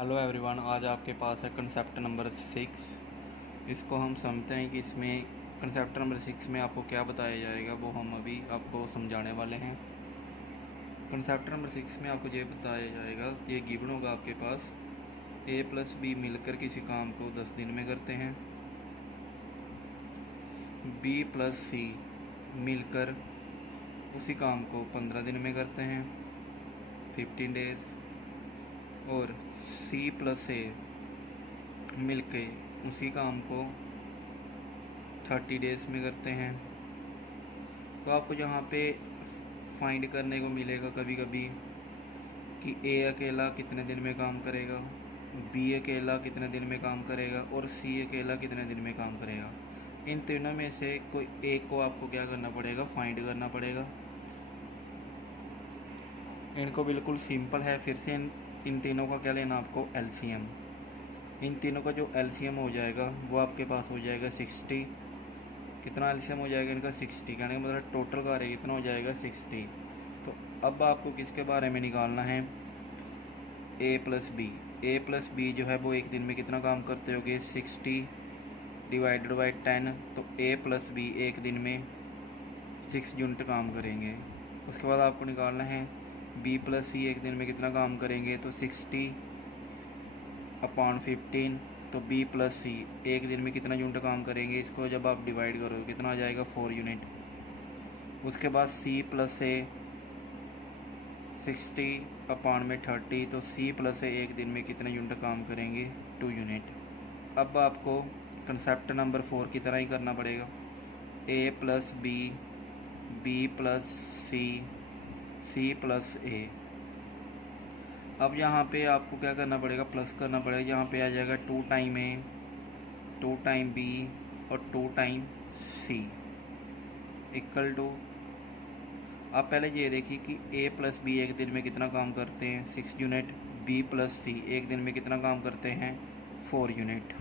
Hello everyone, आज आपके पास है कंसेप्ट नंबर 6। इसको हम समझते हैं कि इसमें कंसेप्ट नंबर 6 में आपको क्या बताया जाएगा, वो हम अभी आपको समझाने वाले हैं। कंसेप्ट नंबर 6 में आपको ये बताया जाएगा, ये गिवन होगा आपके पास ए प्लस बी मिलकर किसी काम को 10 दिन में करते हैं, बी प्लस सी मिलकर उसी काम को 15 दिन में करते हैं, 15 डेज, और सी प्लस ए मिलके उसी काम को 30 डेज में करते हैं। तो आपको यहाँ पे फाइंड करने को मिलेगा कभी कभी कि ए अकेला कितने दिन में काम करेगा, बी अकेला कितने दिन में काम करेगा और सी अकेला कितने दिन में काम करेगा। इन तीनों में से कोई एक को आपको क्या करना पड़ेगा, फाइंड करना पड़ेगा। इनको बिल्कुल सिंपल है। फिर से इन तीनों का क्या लेना आपको, एलसीएम। इन तीनों का जो एलसीएम हो जाएगा वो आपके पास हो जाएगा 60। कितना एलसीएम हो जाएगा इनका, 60। कहने का मतलब टोटल का रेट कितना हो जाएगा, 60। तो अब आपको किसके बारे में निकालना है, A plus B. A plus B जो है वो एक दिन में कितना काम करते होगे, 60 डिवाइडेड बाई 10। तो ए प्लस बी एक दिन में 6 यूनिट काम करेंगे। उसके बाद आपको निकालना है बी प्लस सी एक दिन में कितना काम करेंगे, तो 60 अपॉन 15। तो बी प्लस सी एक दिन में कितना यूनिट काम करेंगे, इसको जब आप डिवाइड करोगे कितना आ जाएगा, 4 यूनिट। उसके बाद सी प्लस ए 60 अपॉन में 30। तो सी प्लस ए एक दिन में कितने यूनिट काम करेंगे, 2 यूनिट। अब आपको कंसेप्ट नंबर 4 की तरह ही करना पड़ेगा, A plus B, B plus C, C plus ए। अब यहाँ पे आपको क्या करना पड़ेगा, प्लस करना पड़ेगा। यहाँ पे आ जाएगा 2 टाइम ए, 2 टाइम बी और 2 टाइम सी इक्वल टू। आप पहले ये देखिए कि ए प्लस बी एक दिन में कितना काम करते हैं, 6 यूनिट। बी प्लस सी एक दिन में कितना काम करते हैं, 4 यूनिट।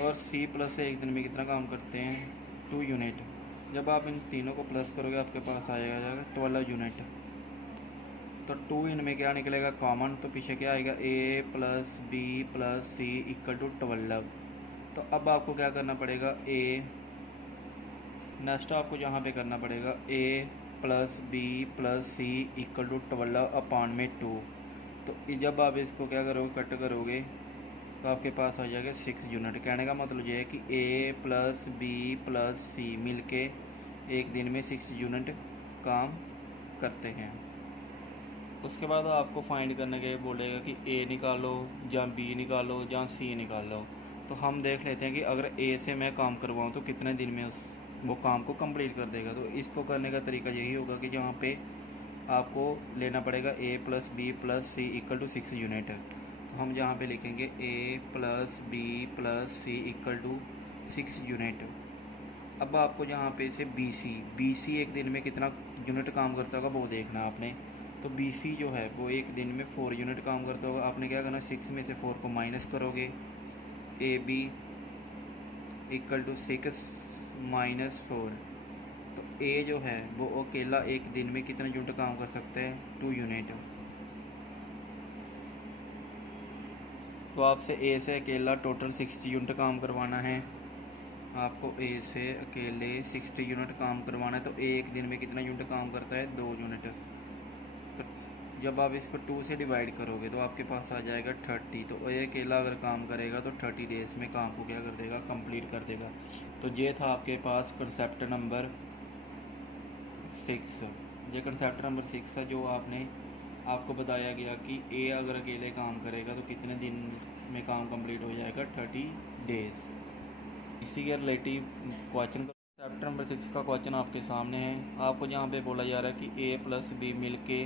और सी प्लस ए एक दिन में कितना काम करते हैं, 2 यूनिट। जब आप इन तीनों को प्लस करोगे आपके पास आएगा 12 यूनिट। तो 2 इनमें क्या निकलेगा, कॉमन। तो पीछे क्या आएगा, A plus B plus C equal to 12। तो अब आपको क्या करना पड़ेगा, ए नेक्स्ट आपको यहाँ पे करना पड़ेगा A plus B plus C equal to 12 upon में 2। तो जब आप इसको क्या करोगे, कट करोगे, तो आपके पास आ जाएगा 6 यूनिट। कहने का मतलब ये है कि ए प्लस बी प्लस सी मिल के एक दिन में 6 यूनिट काम करते हैं। उसके बाद आपको फाइंड करने के बोलेगा कि ए निकालो या बी निकालो या सी निकालो। तो हम देख लेते हैं कि अगर ए से मैं काम करवाऊँ तो कितने दिन में वो काम को कंप्लीट कर देगा। तो इसको करने का तरीका यही होगा कि जहाँ पे आपको लेना पड़ेगा A plus B plus C equal to 6 unit. तो हम यहाँ पे लिखेंगे A plus B plus C equal to 6 unit. अब आपको यहाँ पे से बी सी एक दिन में कितना यूनिट काम करता होगा वो देखना आपने। तो बी सी जो है वो एक दिन में 4 यूनिट काम करता होगा। आपने क्या करना, 6 में से 4 को माइनस करोगे, A B equal to 6 minus 4। तो ए जो है वो अकेला एक दिन में कितना यूनिट काम कर सकता है, 2 यूनिट। तो आपसे ए से अकेला टोटल 60 यूनिट काम करवाना है। आपको ए से अकेले 60 यूनिट काम करवाना है। तो ए एक दिन में कितना यूनिट काम करता है, 2 यूनिट। तो जब आप इसको 2 से डिवाइड करोगे तो आपके पास आ जाएगा 30। तो ए अकेला अगर काम करेगा तो 30 डेज़ में काम को क्या कर देगा, कंप्लीट कर देगा। तो ये था आपके पास कंसेप्ट नंबर 6। ये कंसेप्ट नंबर 6 है जो आपको बताया गया कि ए अगर अकेले काम करेगा तो कितने दिन में काम कंप्लीट हो जाएगा, 30 डेज़। इसी के रिलेटिव क्वेश्चन का चैप्टर नंबर 6 का क्वेश्चन आपके सामने है। आपको यहाँ पे बोला जा रहा है कि ए प्लस बी मिल के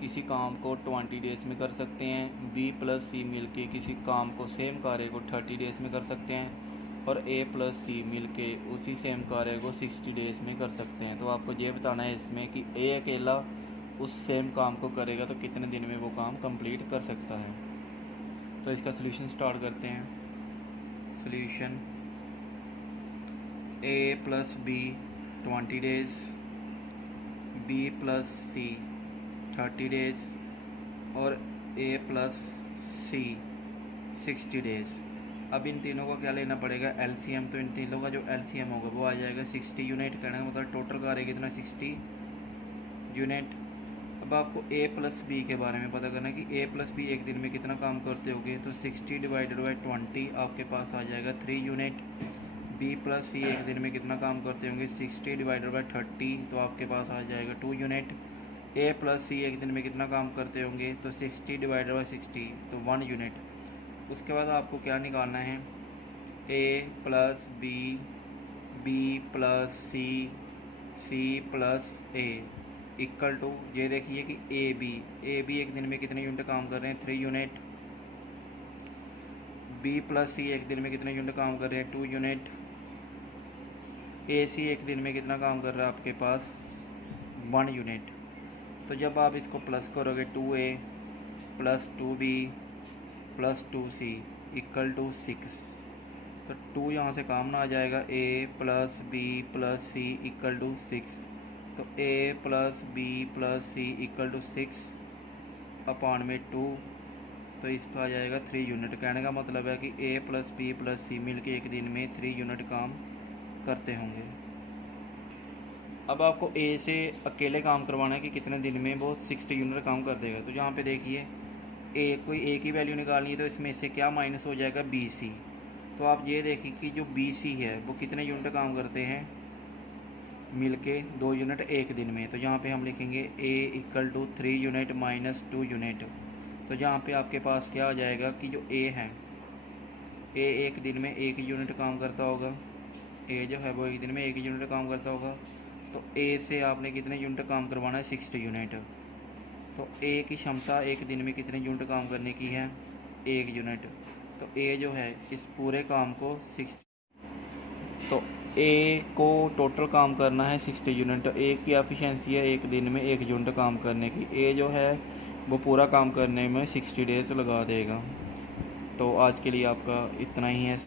किसी काम को 20 डेज़ में कर सकते हैं, बी प्लस सी मिल के किसी काम को सेम कार्य को 30 डेज़ में कर सकते हैं, और ए प्लस सी मिल के उसी सेम कार्य को 60 डेज़ में कर सकते हैं। तो आपको ये बताना है इसमें कि ए अकेला उस सेम काम को करेगा तो कितने दिन में वो काम कंप्लीट कर सकता है। तो इसका सोल्यूशन स्टार्ट करते हैं। Solution, A plus B 20 days, B plus C 30 days, और ए प्लस सी 60 डेज। अब इन तीनों का क्या लेना पड़ेगा, एलसीएम। तो इन तीनों का जो एलसीएम होगा वो आ जाएगा 60 यूनिट। कहने का मतलब टोटल का रहेगा कितना, 60 यूनिट। अब आपको ए प्लस बी के बारे में पता करना है कि ए प्लस बी एक दिन में कितना काम करते होंगे। तो 60 डिवाइडेड बाई 20 आपके पास आ जाएगा 3 यूनिट। बी प्लस सी एक दिन में कितना काम करते होंगे, 60 डिवाइडेड बाई 30 तो आपके पास आ जाएगा 2 यूनिट। ए प्लस सी एक दिन में कितना काम करते होंगे, तो 60 डिवाइडेड बाई 60 तो 1 यूनिट। उसके बाद आपको क्या निकालना है, A plus B, B plus C, C plus A equal to, ये देखिए कि ए बी एक दिन में कितने यूनिट काम कर रहे हैं, 3 यूनिट। बी प्लस सी एक दिन में कितने यूनिट काम कर रहे हैं, 2 यूनिट। ए सी एक दिन में कितना काम कर रहा है आपके पास, 1 यूनिट। तो जब आप इसको प्लस करोगे 2A plus 2B plus 2C equal to 6, तो 2 यहाँ से काम ना आ जाएगा, A plus B plus C equal to 6। तो A plus B plus C equal to 6 upon में 2, तो इसका आ जाएगा 3 यूनिट। कहने का मतलब है कि A प्लस बी प्लस सी मिल के एक दिन में 3 यूनिट काम करते होंगे। अब आपको ए से अकेले काम करवाना है कि कितने दिन में वो 60 यूनिट काम कर देगा। तो यहाँ पे देखिए ए, कोई ए की वैल्यू निकालनी है तो इसमें से क्या माइनस हो जाएगा, बी सी। तो आप ये देखिए कि जो बी सी है वो कितने यूनिट काम करते हैं, मिल के 2 यूनिट एक दिन में। तो यहाँ पे हम लिखेंगे A equal to 3 unit minus 2 unit. तो यहाँ पे आपके पास क्या आ जाएगा कि जो ए है, ए एक दिन में 1 यूनिट काम करता होगा, ए जो है वो एक दिन में 1 यूनिट काम करता होगा। तो ए से आपने कितने यूनिट काम करवाना है, 60 यूनिट। तो ए की क्षमता एक दिन में कितने यूनिट काम करने की है, 1 यूनिट। तो ए जो है इस पूरे काम को 60, तो ए को टोटल काम करना है 60 यूनिट। ए की एफिशिएंसी है एक दिन में 1 यूनिट काम करने की। ए जो है वो पूरा काम करने में 60 डेज लगा देगा। तो आज के लिए आपका इतना ही है।